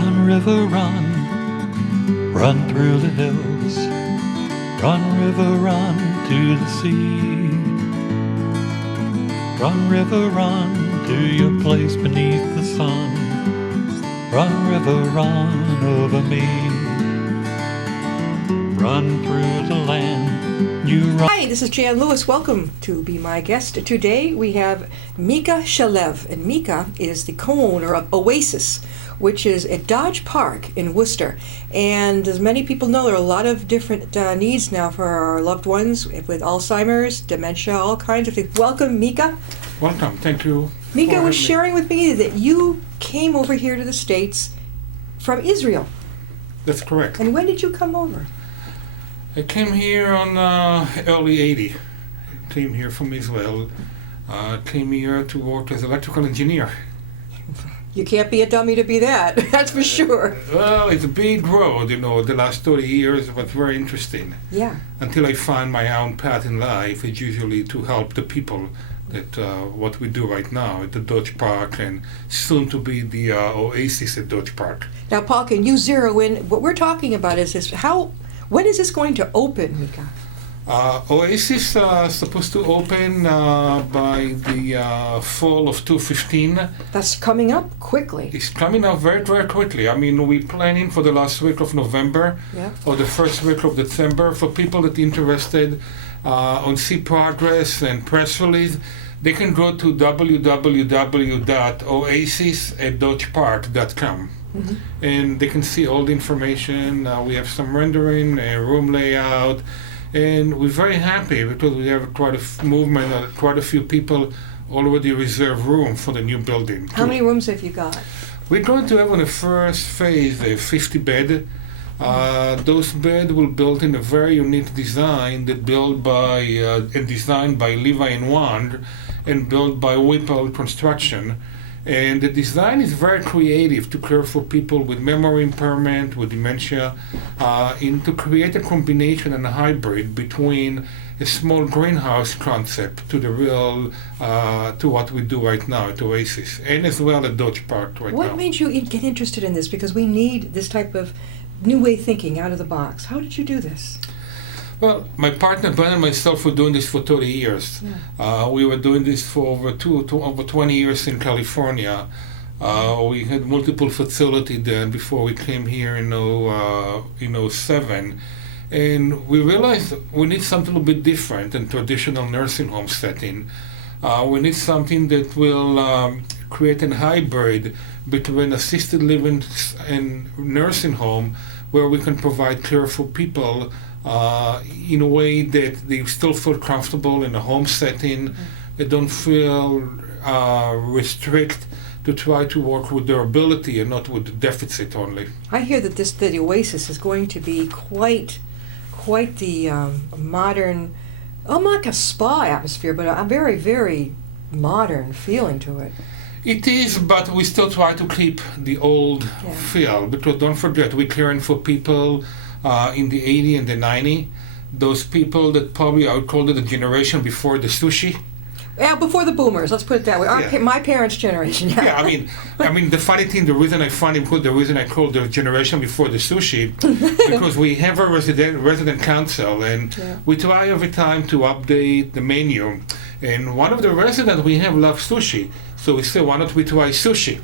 Run, river, run, run through the hills. Run, river, run to the sea. Run, river, run to your place beneath the sun. Run, river, run over me. Run through the land you run. Hi, this is Jan Lewis. Welcome to Be My Guest. Today we have Micha Shalev, and Micha is the co-owner of Oasis, which is at Dodge Park in Worcester. And as many people know, there are a lot of different needs now for our loved ones with Alzheimer's, dementia, all kinds of things. Welcome, Micha. Welcome. Thank you. Micha was sharing with me that you came over here to the States from Israel. That's correct. And when did you come over? I came here on early 80. Came here from Israel. Came here to work as electrical engineer. You can't be a dummy to be that, that's for sure. Well, it's a big road, the last 30 years was very interesting. Yeah. Until I find my own path in life, it's usually to help the people that what we do right now at the Dodge Park and soon to be the Oasis at Dodge Park. Now, Paul, can you zero in? What we're talking about is this, when is this going to open, Micha? Oasis is supposed to open by the fall of 2015. That's coming up quickly. It's coming up very, very quickly. I mean, we're planning for the last week of November or the first week of December. For people that are interested on see progress and press release, they can go to www.oasis@dodgepark.com. Mm-hmm. And they can see all the information. We have some rendering, room layout, and we're very happy because we have quite a movement, quite a few people already reserve room for the new building. How many rooms have you got? We're going to have on the first phase a 50 bed. Those beds will built in a very unique design that built by and designed by Levi and Wand and built by Whipple Construction. And the design is very creative to care for people with memory impairment, with dementia, and to create a combination and a hybrid between a small greenhouse concept to the real, to what we do right now at Oasis, and as well at Dodge Park right now. What made you get interested in this? Because we need this type of new way thinking out of the box. How did you do this? Well, my partner Ben and myself were doing this for 30 years. Yeah. We were doing this for over 20 years in California. We had multiple facilities then before we came here in 07. And we realized we need something a little bit different than traditional nursing home setting. We need something that will create a hybrid between assisted living and nursing home where we can provide care for people in a way that they still feel comfortable in a home setting. They don't feel restrict to try to work with their ability and not with the deficit only. I hear that the Oasis is going to be quite the modern, like a spa atmosphere, but a very, very modern feeling to it. It is, but we still try to keep the old feel, because don't forget, we're caring for people in the 80 and the 90, those people that probably I would call it the generation before the sushi. Yeah, before the boomers, let's put it that way. My parents' generation. Yeah, I mean, the funny thing, the reason I call the generation before the sushi, because we have a resident council, and we try every time to update the menu. And one of the residents we have loves sushi, so we say, why don't we try sushi?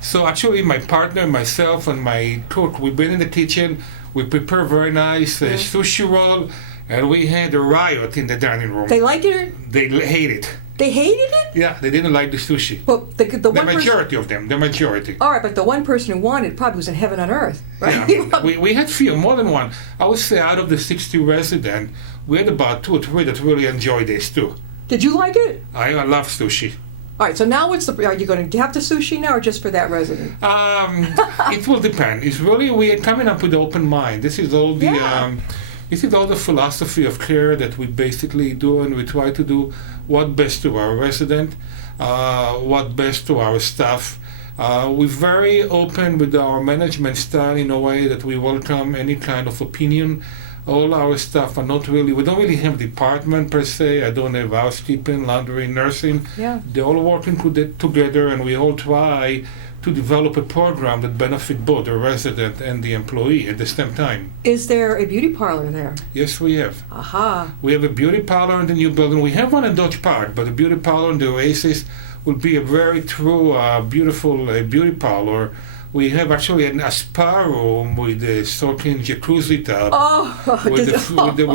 So actually, my partner, myself, and my cook, we've been in the kitchen. We prepare very nice sushi roll, and we had a riot in the dining room. They like it? Or? They hate it. They hated it? Yeah, they didn't like the sushi. But the majority of them, the majority. All right, but the one person who wanted probably was in heaven on earth, right? Yeah, we had few, more than one. I would say out of the 60 residents, we had about 2 or 3 that really enjoyed this too. Did you like it? I love sushi. All right, so now are you going to have the sushi now or just for that resident? It will depend. It's really, we are coming up with an open mind. This is all the philosophy of care that we basically do, and we try to do what best to our resident, what best to our staff. We're very open with our management style in a way that we welcome any kind of opinion. all our staff are not really, we don't really have department per se. I don't have housekeeping, laundry, nursing. Yeah. They're all working together, and we all try to develop a program that benefit both the resident and the employee at the same time. Is there a beauty parlor there? Yes, we have. Aha. We have a beauty parlor in the new building. We have one in Dodge Park, but the beauty parlor in the Oasis will be a very true, beautiful beauty parlor. We have actually a spa room with a soaking jacuzzi tub. Oh, with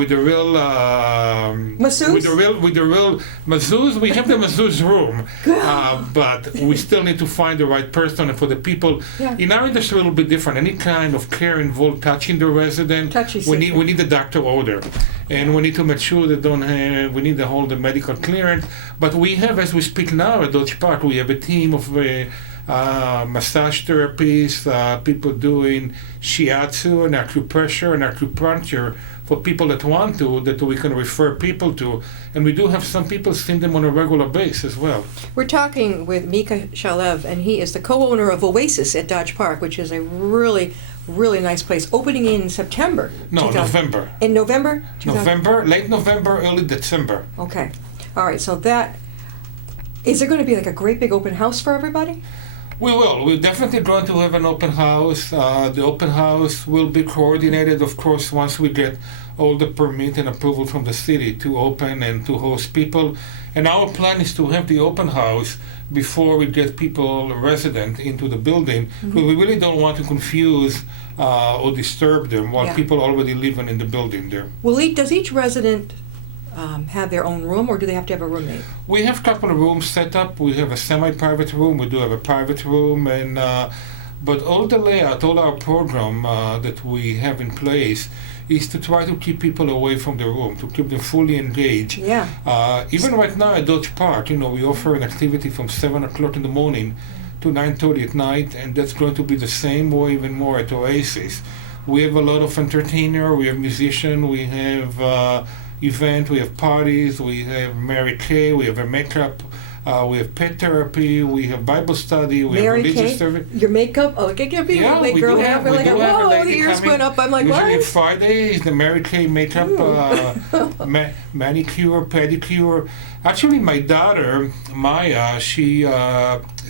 the real masseuse? with the real masseuse. We have the masseuse room, but we still need to find the right person. And for the people in our industry, a little bit different. Any kind of care involved touching the resident, we need the doctor order, and we need to make sure they don't have. We need to hold the medical clearance. But we have, as we speak now at Dodge Park, we have a team of massage therapists, people doing shiatsu and acupressure and acupuncture for people that want to, that we can refer people to. And we do have some people seeing them on a regular basis as well. We're talking with Micha Shalev, and he is the co-owner of Oasis at Dodge Park, which is a really, really nice place, opening in September. No, November. In November? Late November, early December. Okay. All right, so that, is there going to be like a great big open house for everybody? We will. We're definitely going to have an open house. The open house will be coordinated, of course, once we get all the permit and approval from the city to open and to host people. And our plan is to have the open house before we get people resident into the building, because we really don't want to confuse or disturb them while people already living in the building there. Does each resident have their own room, or do they have to have a roommate? We have a couple of rooms set up. We have a semi-private room. We do have a private room, and but all the layout, all our program that we have in place is to try to keep people away from the room, to keep them fully engaged. Yeah. Even right now at Dodge Park, we offer an activity from 7 o'clock in the morning to 9:30 at night, and that's going to be the same or even more at Oasis. We have a lot of entertainer. We have musician. We have event, we have parties, we have Mary Kay, we have a makeup, we have pet therapy, we have Bible study, we have religious service. Your makeup? Oh, get your people Yeah, late we girl do have. have, we do have a Whoa, lady the ears coming. went up. I'm like, Usually what? Friday is the Mary Kay makeup, manicure, pedicure. Actually, my daughter, Maya, she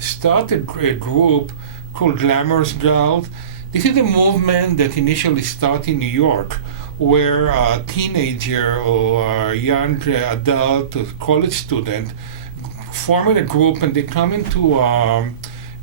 started a group called Glamorous Girls. This is a movement that initially started in New York, where a teenager or a young adult or college student forming a group, and they come into a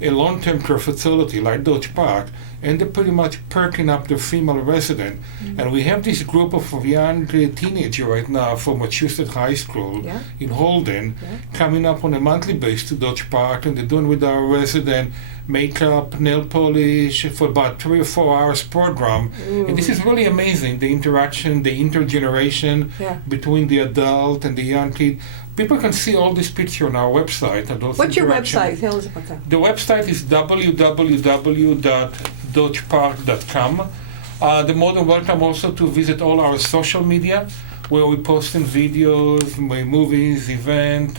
long-term care facility like Dodge Park, and they're pretty much perking up the female resident. And we have this group of young teenagers right now from Massachusetts High School in Holden coming up on a monthly basis to Dodge Park, and they're doing with our resident makeup, nail polish for about 3 or 4 hours program. And this is really amazing, the interaction, the intergeneration between the adult and the young kid. People can see all this picture on our website. What's your website? Tell us about that. The website is www.dodgepark.com. They're more than welcome also to visit all our social media, where we post videos, movies, event,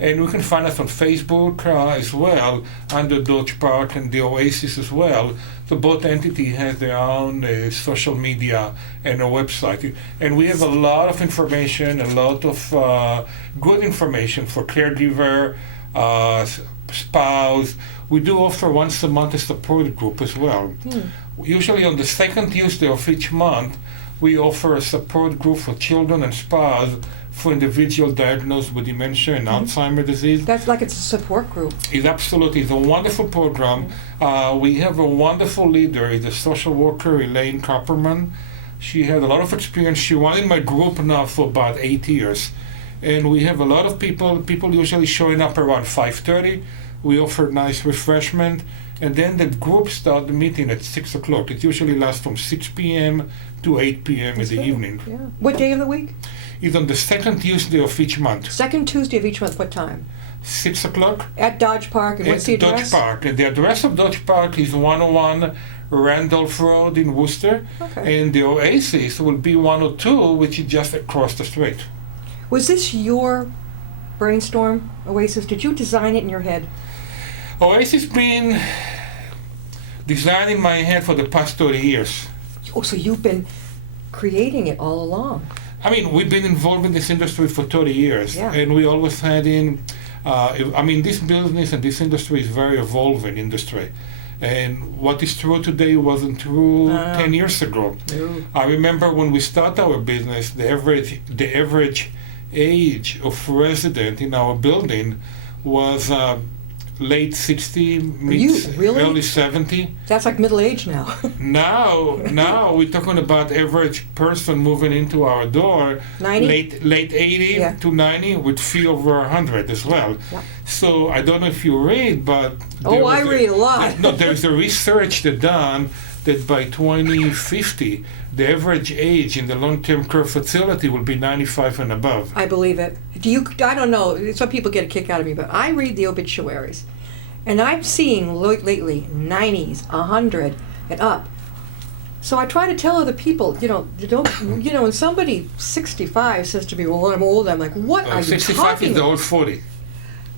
and you can find us on Facebook as well, under Dodge Park and the Oasis as well. So both entities have their own social media and a website. And we have a lot of information, a lot of good information for caregiver, spouse. We do offer once a month a support group as well. Usually on the second Tuesday of each month, we offer a support group for children and spouse for individuals diagnosed with dementia and Alzheimer's disease. That's like it's a support group. It's absolutely, it's a wonderful program. We have a wonderful leader, is a social worker, Elaine Copperman. She has a lot of experience. She was in my group now for about 8 years. And we have a lot of people usually showing up around 5:30. We offer nice refreshment. And then the group start the meeting at 6 o'clock. It usually lasts from 6 p.m. to 8 p.m. in the evening. Yeah. What day of the week? It's on the second Tuesday of each month. Second Tuesday of each month. What time? 6 o'clock. At Dodge Park. And what's the address? Dodge Park. And the address of Dodge Park is 101 Randolph Road in Worcester. Okay. And the Oasis will be 102, which is just across the street. Was this your brainstorm, Oasis? Did you design it in your head? Oasis been designed in my head for the past 30 years. Oh, so you've been creating it all along. I mean, we've been involved in this industry for 30 years, Yeah. and we always had this business and this industry is very evolving industry. And what is true today wasn't true 10 years ago. No. I remember when we started our business, the average age of resident in our building was late 60, really? early 70. That's like middle age now. Now we're talking about average person moving into our door 90? late 80 Yeah. to 90 with fee over 100 as well. Yeah. So I don't know if you read, but Oh, I read a lot. No, there's a research that done that by 2050 the average age in the long-term care facility will be 95 and above. I believe it. I don't know. Some people get a kick out of me, but I read the obituaries, and I'm seeing lately 90s, 100, and up. So I try to tell other people, when somebody 65 says to me, "Well, I'm old," I'm like, "What are you 65 talking is the about?" old 40.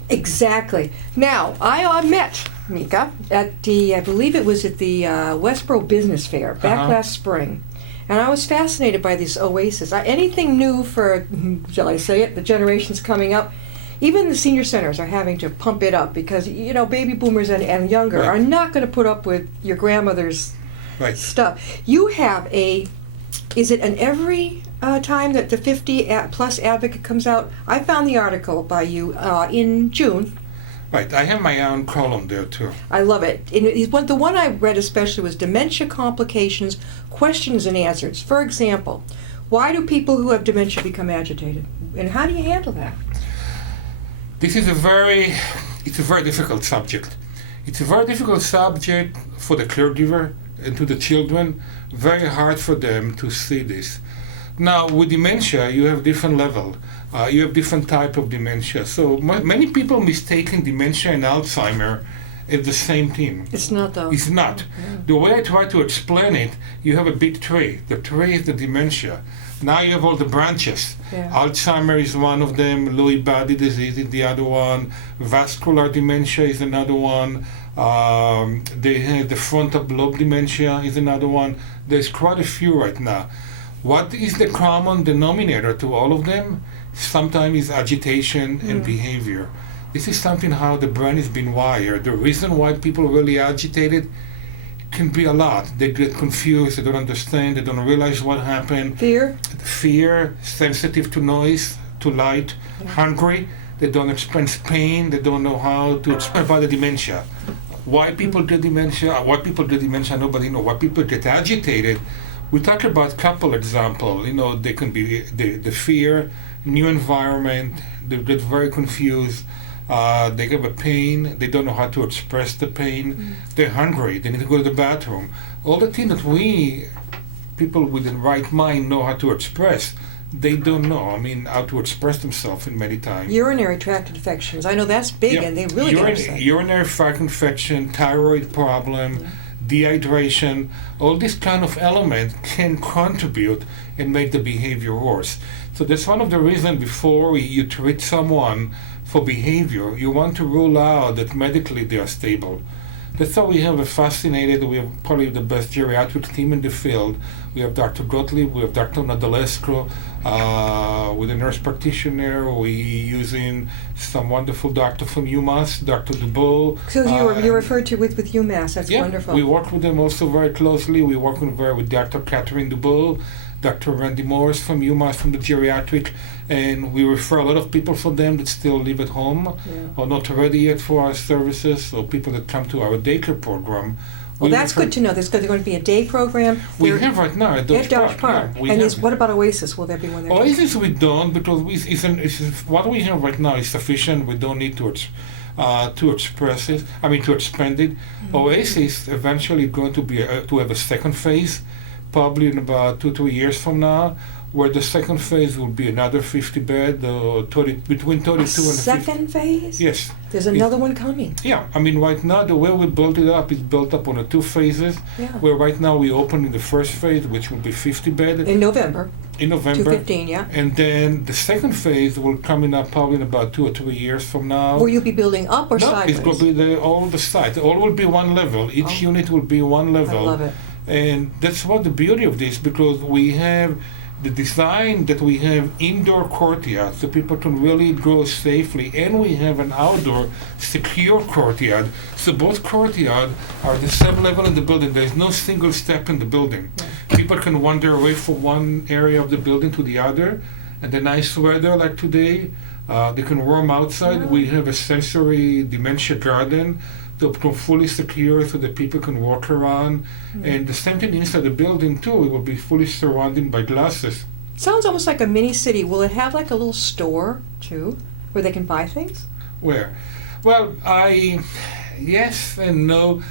Exactly. Now, I met Micha at I believe it was at the Westboro Business Fair back last spring. And I was fascinated by this Oasis. Anything new for, shall I say it, the generations coming up? Even the senior centers are having to pump it up because, baby boomers and younger Right. are not going to put up with your grandmother's Right. stuff. You have is it an every time that the 50 plus advocate comes out? I found the article by you in June. Right. I have my own column there too. I love it. The one I read especially was Dementia Complications, Questions and Answers. For example, why do people who have dementia become agitated? And how do you handle that? This is a very difficult subject. It's a very difficult subject for the caregiver and to the children. Very hard for them to see this. Now, with dementia, you have different level. You have different type of dementia. So many people mistaken dementia and Alzheimer as the same thing. It's not though. It's not. Yeah. The way I try to explain it, you have a big tree. The tree is the dementia. Now you have all the branches. Yeah. Alzheimer is one of them. Lewy body disease is the other one. Vascular dementia is another one. The frontal lobe dementia is another one. There's quite a few right now. What is the common denominator to all of them? Sometimes is agitation and behavior. This is something how the brain has been wired. The reason why people are really agitated can be a lot. They get confused, they don't understand, they don't realize what happened. Fear, sensitive to noise, to light, hungry, they don't experience pain, they don't know how to explain about the dementia. Why people get dementia, nobody knows. Why people get agitated, we talk about couple examples. They can be the fear, new environment, they get very confused, they have a pain, they don't know how to express the pain, they're hungry, they need to go to the bathroom. All the things that we, people with the right mind, know how to express, they don't know, how to express themselves in many times. Urinary tract infections. I know that's big, and they really get upset. Urinary tract infection, thyroid problem, dehydration, all these kind of elements can contribute and make the behavior worse. So that's one of the reasons before you treat someone for behavior, you want to rule out that medically they are stable. That's why we have we have probably the best geriatric team in the field. We have Dr. Gottlieb, we have Dr. Nadalescu, with a nurse practitioner. We're using some wonderful doctor from UMass, Dr. Dubois. So you referred to with UMass. That's wonderful. We work with them also very closely. We work with Dr. Catherine Dubois, Dr. Randy Morris from UMass from the geriatric, and we refer a lot of people for them that still live at home or not ready yet for our services, or people that come to our daycare program. Well, that's good to know. There's going to be a day program. We have right now at Dodge Park. Yeah, and what about Oasis? Will there be one there? Oasis we don't, because what we have right now is sufficient. We don't need to express it. To expand it. Oasis eventually going to be to have a second phase, probably in about 2-3 years from now, where the second phase will be another 50 bed, between 32 and 50. Second phase? Yes. There's another one coming. Yeah, right now the way we built it up is built up on 2 phases. Yeah. Where right now we open in the first phase, which will be 50 bed. In November. 215, yeah. And then the second phase will come in up probably in about 2 or 3 years from now. Will you be building up or sideways? It's going to be all the sides. All will be one level. Each unit will be one level. I love it. And that's what the beauty of this, because we have the design that we have indoor courtyard so people can really grow safely, and we have an outdoor secure courtyard. So both courtyard are the same level in the building. There is no single step in the building. People can wander away from one area of the building to the other. And the nice weather like today, they can roam outside. We have a sensory dementia garden to become fully secure so that people can walk around. And the same thing inside the building too. It will be fully surrounded by glasses. Sounds almost like a mini city. Will it have like a little store too, where they can buy things? Where? Well, yes and no.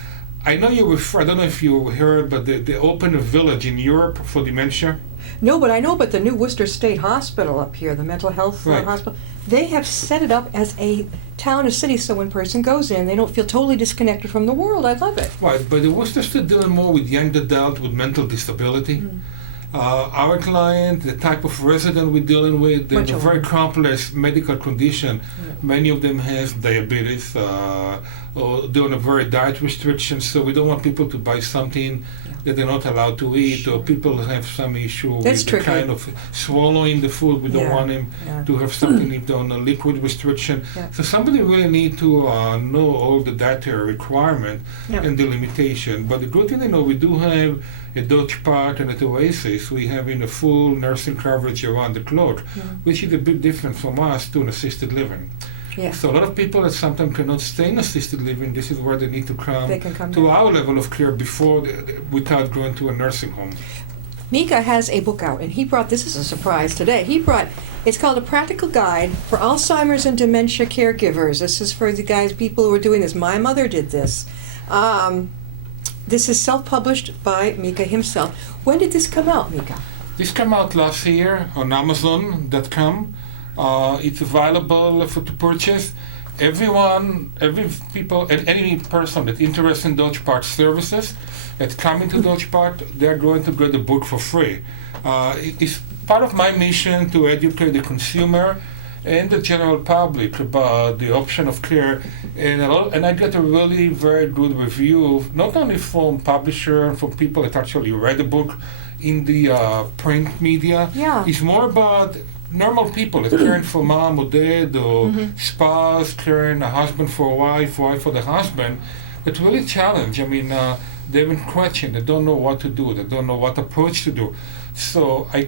I know you refer, I don't know if you heard, but they opened a village in Europe for dementia. No, but I know about the new Worcester State Hospital up here, the mental health Right. hospital. They have set it up as a town or city, so when a person goes in, they don't feel totally disconnected from the world. I love it. Right, but the Worcester State dealing more with young adults with mental disability. Our client, the type of resident we're dealing with, they have a very complex medical condition. Many of them have diabetes, or they're on a very diet restriction, so we don't want people to buy something that they're not allowed to eat, or people have some issue That's with tricky. the kind of swallowing the food. We don't want them to have something if they're on a liquid restriction. So somebody really need to know all the dietary requirement and the limitation. But the good thing, we do have at Dodge Park and at Oasis, we have in a full nursing coverage around the clock, which is a big difference from us to an assisted living. So a lot of people that sometimes cannot stay in assisted living, this is where they need to come, to our level of care before, without going to a nursing home. Micha has a book out, and he brought, this is a surprise today, it's called A Practical Guide for Alzheimer's and Dementia Caregivers. This is for the people who are doing this. My mother did this. This is self-published by Micha himself. When did this come out, Micha? This came out last year on Amazon.com. It's available to purchase. Every people, and any person that's interested in Dodge Park services that's coming to Dodge Park, they're going to get the book for free. It's part of my mission to educate the consumer and the general public about the option of care, and I get a really very good review, not only from publisher and from people that actually read the book in the print media. It's more about normal people that caring for mom or dad or spouse, caring a husband for a wife for the husband, that really challenge. They've been questioned, they don't know what to do, they don't know what approach to do. So I